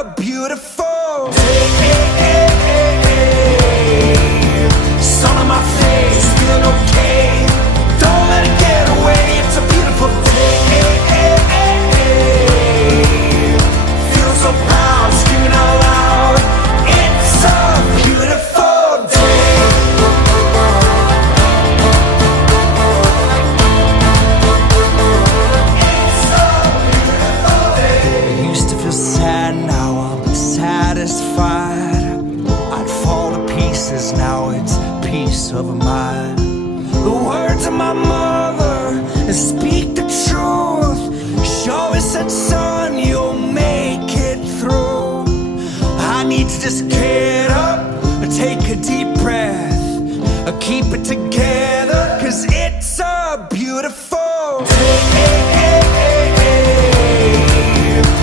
a beautiful day. Sun on my face, feeling okay. Don't let it get away. It's a beautiful day. Feeling so proud, screaming out loud. It's a beautiful day. It's a beautiful day. I used to feel sad, now I'm satisfied. I'd fall to pieces, now it's peace of mind. The words of my mother